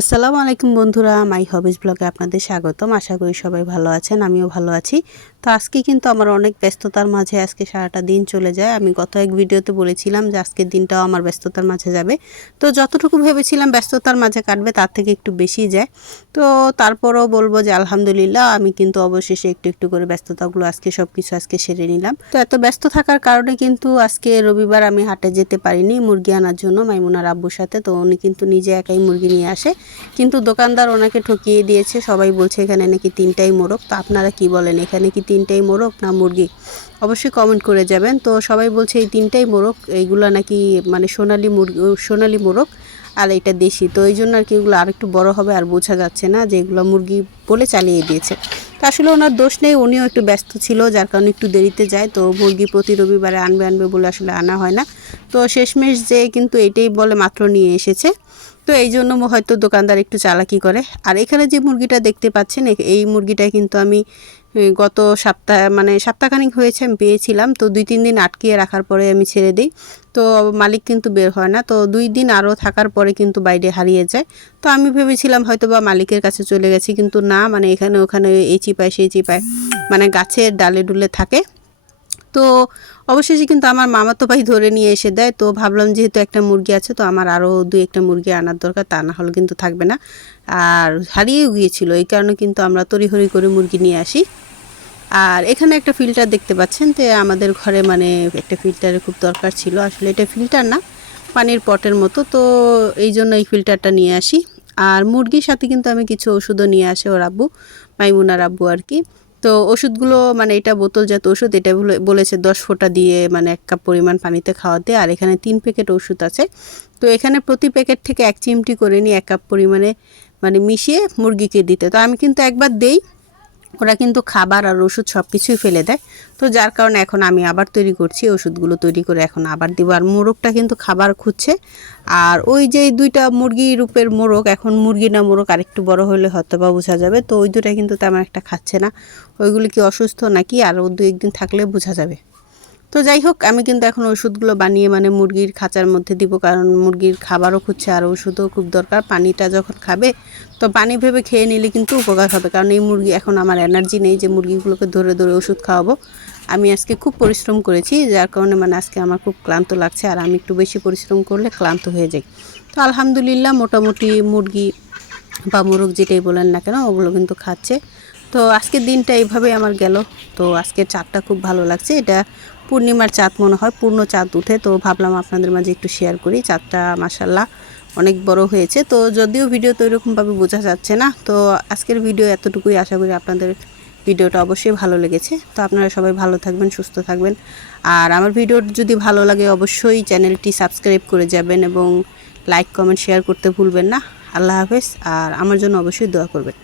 আসসালামু আলাইকুম বন্ধুরা, মাই হবিজ ব্লগে আপনাদের স্বাগতম। আশা করি সবাই ভালো আছেন, আমিও ভালো আছি। তো আজকে কিন্তু আমার অনেক ব্যস্ততার মাঝে আজকে সারাটা দিন চলে যায়। আমি গত এক ভিডিওতে বলেছিলাম যে আজকের দিনটাও আমার ব্যস্ততার মাঝে যাবে। তো যতটুকু ভেবেছিলাম ব্যস্ততার মাঝে কাটবে, তার থেকে একটু বেশি যায়। তো তারপরও বলব যে আলহামদুলিল্লাহ, আমি কিন্তু অবশেষে একটু একটু করে ব্যস্ততাগুলো আজকে সব কিছু আজকে সেরে নিলাম। তো এত ব্যস্ত থাকার কারণে কিন্তু আজকে রবিবার আমি হাটে যেতে পারিনি মুরগি আনার জন্য, মাইমুনার আব্বুর সাথে। তো উনি কিন্তু নিজে একাই মুরগি নিয়ে আসে। কিন্তু দোকানদার ওনাকে ঠকিয়ে দিয়েছে, সবাই বলছে এখানে নাকি তিনটাই মোরগ। তো আপনারা কি বলেন, এখানে কি তিনটাই মোরগ না মুরগি? অবশ্যই কমেন্ট করে যাবেন। তো সবাই বলছে এই তিনটাই মোরগ এইগুলো নাকি মানে সোনালি মুরগি সোনালি মোরগ আর এটা দেশি। তো এই জন্য আর কি এগুলো আরেকটু বড় হবে আর বোঝা যাচ্ছে না যে এগুলো মুরগি বলে চালিয়ে দিয়েছে। তো আসলে ওনার দোষ নেই, উনিও একটু ব্যস্ত ছিল, যার কারণে একটু দেরিতে যায়। তো মুরগি প্রতি রবিবারে আনবে আনবে বলে আসলে আনা হয় না। তো শেষমেশ যে কিন্তু এটাই বলে মাত্র নিয়ে এসেছে। তো এই জন্য হয়তো দোকানদার একটু চালাকি করে। আর এখানে যে মুরগিটা দেখতে পাচ্ছেন এই মুরগিটা কিন্তু আমি গত সপ্তাহ মানে সপ্তাহখানিক হয়েছে, আমি পেয়েছিলাম। তো দুই তিন দিন আটকিয়ে রাখার পরে আমি ছেড়ে দিই। তো মালিক কিন্তু বের হয় না। তো দুই দিন আরও থাকার পরে কিন্তু বাইরে হারিয়ে যায়। তো আমি ভেবেছিলাম হয়তো বা মালিকের কাছে চলে গেছি। কিন্তু না মানে এখানে ওখানে এই চিপায়, সেই চিপায় মানে গাছের ডালে ডুলে থাকে। তো অবশেষে কিন্তু আমার মামাতো ভাই ধরে নিয়ে এসে দেয়। তো ভাবলাম যেহেতু একটা মুরগি আছে, তো আমার আরও দুই একটা মুরগি আনার দরকার, তা না হলে কিন্তু থাকবে না। আর হারিয়েও গিয়েছিল, এই কারণে কিন্তু আমরা তড়িহড়ি করে মুরগি নিয়ে আসি। আর এখানে একটা ফিল্টার দেখতে পাচ্ছেন তো আমাদের ঘরে মানে একটা ফিল্টারের খুব দরকার ছিল। আসলে এটা ফিল্টার না, পানির পটের মতো, তো এই জন্য এই ফিল্টারটা নিয়ে আসি। আর মুরগির সাথে কিন্তু আমি কিছু ওষুধও নিয়ে আসি ওর আব্বু, মাইমুনার আব্বু আর কি। তো ওষুধগুলো মানে এটা বোতলজাত ওষুধ, এটা বলে- বলেছে দশ ফোঁটা দিয়ে মানে এক কাপ পরিমাণ পানিতে খাওয়াতে, আর এখানে তিন প্যাকেট ওষুধ আছে। তো এখানে প্রতি প্যাকেট থেকে এক চিমটি করে নিয়ে এক কাপ পরিমাণে মানে মিশিয়ে মুরগিকে দিতে। তো আমি কিন্তু একবার দেই ওরা কিন্তু খাবার আর ওষুধ সব কিছুই ফেলে দেয়। তো যার কারণে এখন আমি আবার তৈরি করছি, ওষুধগুলো তৈরি করে এখন আবার দিব। আর মোরগটা কিন্তু খাবার খুঁজছে। আর ওই যে দুইটা মুরগি রূপের মোরগ, এখন মুরগি না মোরগ, আরেকটু বড় হলে হয়তো বা বোঝা যাবে। তো ওই দুটা কিন্তু তেমন একটা খাচ্ছে না। ওইগুলো কি অসুস্থ নাকি? আর ও দু একদিন থাকলে বোঝা যাবে। তো যাই হোক, আমি কিন্তু এখন ওষুধগুলো বানিয়ে মানে মুরগির খাঁচার মধ্যে দিব, কারণ মুরগির খাবারও খুঁজছে আর ওষুধও খুব দরকার। পানিটা যখন খাবে, তো পানি ভেবে খেয়ে নিলে কিন্তু উপকার হবে, কারণ এই মুরগি এখন আমার এনার্জি নেই যে মুরগিগুলোকে ধরে ধরে ওষুধ খাওয়াবো। আমি আজকে খুব পরিশ্রম করেছি, যার কারণে মানে আজকে আমার খুব ক্লান্ত লাগছে, আর আমি একটু বেশি পরিশ্রম করলে ক্লান্ত হয়ে যাই। তো আলহামদুলিল্লাহ মোটামুটি মুরগি বা মোরগ যেটাই বলেন না কেন, ওগুলো কিন্তু খাচ্ছে। তো আজকের দিনটা এইভাবে আমার গেল। তো আজকের চাঁদটা খুব ভালো লাগছে। এটা পূর্ণিমার চাঁদ মনে হয়, পূর্ণ চাঁদ উঠে। তো ভাবলাম আপনাদের মাঝে একটু শেয়ার করি। চাঁদটা মাসাল্লাহ অনেক বড় হয়েছে। তো যদিও ভিডিও তো এরকমভাবে বোঝা যাচ্ছে না, তো আজকের ভিডিও এতটুকুই। আশা করি আপনাদের ভিডিওটা অবশ্যই ভালো লেগেছে। তো আপনারা সবাই ভালো থাকবেন, সুস্থ থাকবেন। আর আমার ভিডিও যদি ভালো লাগে, অবশ্যই চ্যানেলটি সাবস্ক্রাইব করে যাবেন এবং লাইক কমেন্ট শেয়ার করতে ভুলবেন না। আল্লাহ হাফেজ। আর আমার জন্য অবশ্যই দোয়া করবেন।